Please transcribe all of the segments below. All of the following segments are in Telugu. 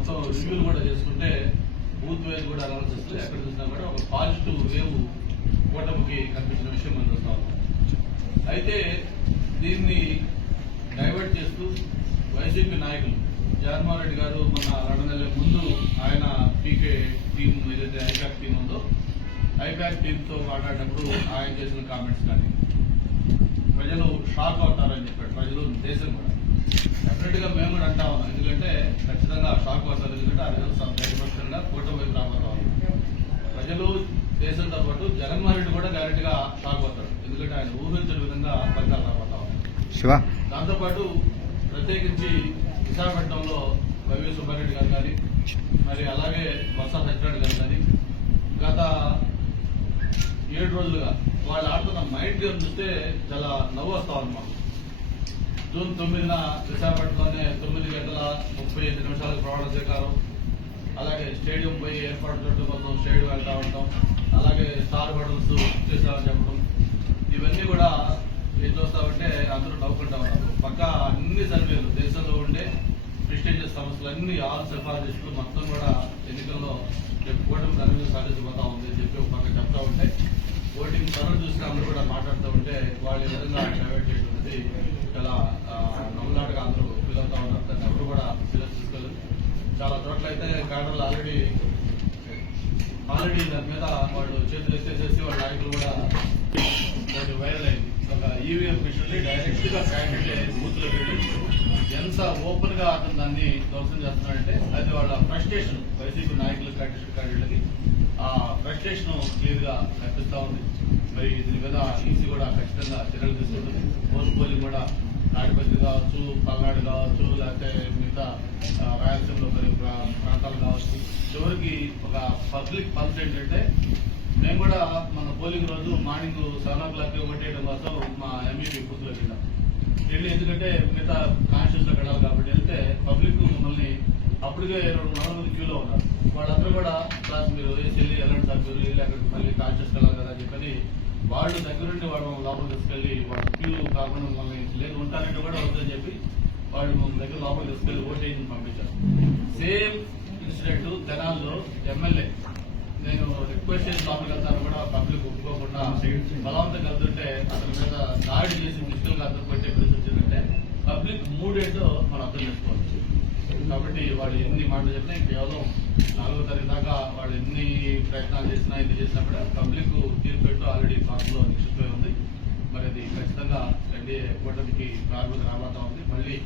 మొత్తం రివ్యూలు కూడా చేసుకుంటే బూత్ వైజ్ కూడా అనాలిసిస్ ఎక్కడ చూసినా కూడా ఒక పాజిటివ్ వేవ్ కూటమికి కనిపించిన విషయం మనం చూస్తా ఉన్నాం. అయితే దీన్ని డైవర్ట్ చేస్తూ వైసీపీ నాయకులు జగన్మోహన్ రెడ్డి గారు మన 2 నెలల ముందు ఆయన పీకే టీం ఏదైతే ఐపాక్ టీం ఉందో ఐపాక్ టీంతో మాట్లాడినప్పుడు ఆయన చేసిన కామెంట్స్ కానీ ప్రజలు షాక్ అవుతారని చెప్పాడు. ప్రజలు దేశం కూడా డెఫినెట్ గా మేము కూడా అంటా ఉన్నాం. ఎందుకంటే ఖచ్చితంగా షాక్ అవుతారు. ఎందుకంటే ఆ రోజు డైవర్షన్గా కూటమి వైపు రాబోతా ఉన్నాం. ప్రజలు దేశంతో పాటు జగన్మోహన్ రెడ్డి కూడా గ్యారెంటీగా షాక్ అవుతాడు. ఎందుకంటే ఆయన ఊహించిన విధంగా ఫలితాలు రాబోతా ఉన్నాం. దాంతోపాటు ప్రత్యేకించి విశాఖపట్నంలో వైవి సుబ్బారెడ్డి గారు కానీ మరి అలాగే బొత్స సత్యనారాయణ గారు కానీ గత 7 రోజులుగా వాళ్ళు ఆడుతున్న మైండ్ గేమ్ చూస్తే చాలా నవ్వు వస్తా ఉంది మాకు. జూన్ 9న విశాఖపట్నంలోనే 9 గంటల 35 నిమిషాలకు ప్రమాణ స్వీకారం, అలాగే స్టేడియం పోయి ఏర్పాటు చేయడం కోసం స్టేడియం వెళ్తా ఉంటాం, అలాగే స్టార్ హోటల్స్ చేస్తామని చెప్పడం, ఇవన్నీ కూడా ఏం చూస్తామంటే అందరూ నవ్వుకుంటా ఉన్నారు. పక్క అన్ని సర్వేలు దేశంలో ఉండే ప్రెస్టీజియస్ సంస్థలన్నీ ఆల్ సిఫారసులు మొత్తం కూడా ఎన్నికల్లో కూటమి ఘనంగా సాధించబోతా ఉంది అని చెప్పి ఒక పక్క చెప్తా ఉంటే ఓటింగ్ సర్వే చూసిన అందరూ కూడా మాట్లాడుతూ ఉంటే వాళ్ళు ఈ విధంగా డైవర్ట్ చేయడం అనేది చాలా నవ్వులాటగా అందరూ ఫీల్ అవుతా ఉన్నారు. దాన్ని ఎవరు కూడా సీరియస్ తీసుకోలేదు. చాలా చోట్ల అయితే క్యాడర్లు ఆల్రెడీ దాని మీద వాళ్ళు చేతులు ఎత్తేసేసి వాళ్ళ నాయకులు కూడా వైరల్ అయింది. ఒక ఈవీఎం మిషన్ డైరెక్ట్ గా క్యాండిడేట్ బూత్ లో వెళ్ళి ఎంత ఓపెన్ గా అతను దాన్ని ధ్వంసం చేస్తున్నాడంటే అది వాళ్ళ ఫ్రస్ట్రేషన్, వైసీపీ నాయకులు క్యాండిడేట్లకి ఆ ఫ్రస్ట్రేషన్ క్లియర్ గా కనిపిస్తా ఉంది. మరి దీని మీద ఈసీ కూడా ఖచ్చితంగా చర్యలు తీసుకుంటుంది. పోస్ట్ పోలింగ్ కూడా తాడిపత్రి కావచ్చు, పల్నాడు కావచ్చు, లేకపోతే మిగతా రాయలసీమలో కొన్ని ప్రాంతాలు కావచ్చు. చివరికి ఒక పబ్లిక్ పల్స్ ఏంటంటే మేము కూడా మన పోలింగ్ రోజు మార్నింగ్ 7 o'clock ఓటేయడం కోసం మా ఎంఈపీ బూత్లో వెళ్ళాం. ఎందుకంటే మిగతా కాన్స్టిట్యూన్స్ లో వెళ్ళాలి కాబట్టి వెళ్తే పబ్లిక్ మమ్మల్ని అప్పటికే 200 మంది క్యూలో ఉన్నారు. వాళ్ళందరూ కూడా క్లాస్ మీరు వెళ్ళి ఎలాంటి సార్ మీరు వెళ్ళి అక్కడికి మళ్ళీ కాన్స్టిట్యూన్స్ వెళ్ళాలి కదా అని చెప్పని వాళ్ళు దగ్గరుండి వాళ్ళు లోపల తీసుకెళ్లి వాళ్ళ క్యూ కాకుండా మమ్మల్ని లేదు ఉంటారంటే కూడా వద్దని చెప్పి వాళ్ళు మమ్మల్ని దగ్గర లోపల తీసుకెళ్లి ఓటేసి పంపించారు. సేమ్ ఇన్సిడెంట్ తెనాల్లో ఎమ్మెల్యే నేను రిక్వెస్ట్ చేసి లోపలికి వెళ్తాను కూడా పబ్లిక్ ఒప్పుకోకుండా బలవంతం కలుతుంటే అతని మీద దాడి చేసి ఫిజికల్ గా అతను కొట్టే పరిస్థితి వచ్చిందంటే పబ్లిక్ మూడేంటో మనం అర్థం చేసుకోవచ్చు. కాబట్టి వాళ్ళు ఎన్ని మాటలు చెప్పినా కేవలం 4వ తారీఖు దాకా వాళ్ళు ఎన్ని ప్రయత్నాలు చేసినా ఎన్ని చేసినా కూడా పబ్లిక్ తీర్పెట్టు ఆల్రెడీ పార్టీలో నిశ్చితమై ఉంది. మరి అది ఖచ్చితంగా ఎన్డీఏ కూటమికి ప్రారంభం రాబోతా ఉంది. మళ్ళీ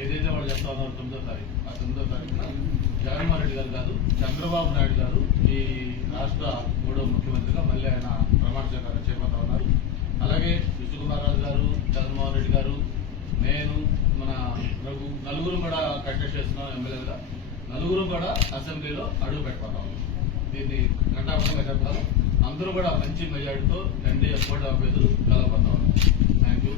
ఏదైతే వాళ్ళు చెప్తా ఉన్నారో 9వ తారీఖు ఆ 9వ తారీఖున జగన్మోహన్ రెడ్డి గారు కాదు చంద్రబాబు నాయుడు గారు ఈ రాష్ట్ర 3వ ముఖ్యమంత్రిగా మళ్ళీ ఆయన ప్రమాణ స్వీకారం చేయబోతా ఉన్నారు. అలాగే విష్ణుకుమార్ రాజు గారు, జగన్మోహన్ రెడ్డి గారు, నేను, మన నలుగురు కూడా కంటెస్ట్ చేస్తున్నాం ఎమ్మెల్యేలుగా. నలుగురు కూడా అసెంబ్లీలో అడుగు పెట్టబోతా ఉన్నాం. దీన్ని ఘంటాపరంగా చెప్తాను. అందరూ కూడా మంచి మెజార్టీతో ఎన్డీఏ కూటమి అభ్యర్థులు కలవబోతా ఉన్నారు. Thank you.